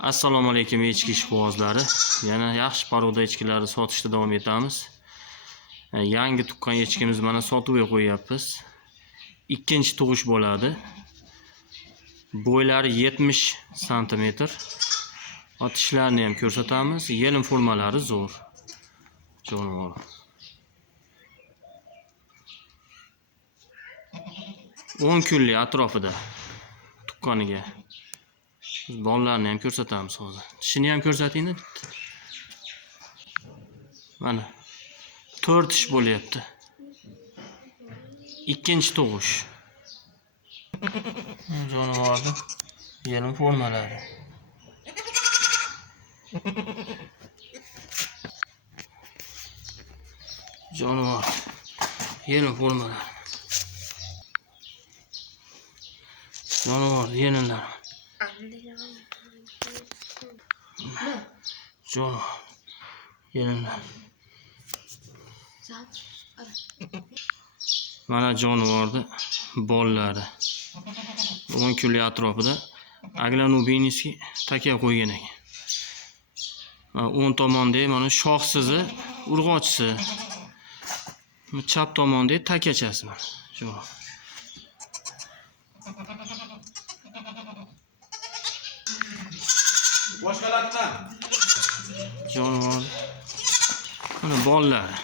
Assalomu alaykum echki ishqibozlari. Yana yaxshi paroda echkilarni sotishda davom etamiz. Yangi tuqqan echkimiz mana sotuvga qo'yapmiz. Ikkinchi tug'ish bo'ladi. Bo'ylari 70 sm. Otishlarni ham ko'rsatamiz. Yelim formalari zo'r. Jonivor. o'n kunlik atrofida tuqqaniga. Bollarni ham ko'rsatamiz hozir. Tishini ham ko'rsatinglar. Mana 4 tish bo'lyapti. Ikkinchi tug'ish. Jonivorni yelim formalari. Jonivor yelim formalari. Jonivor yelimlar. Jonivor yelimlar. Mana jonivorni bollari. 10 kunlik atrofida Aglanubinskiy taka qo'ygan ekan. O'ng tomonda mana shoxsizi, urg'ochisi. Chap tomonda takachasi mana. Shu. Boshqalardan Jonivor. Mana bollari.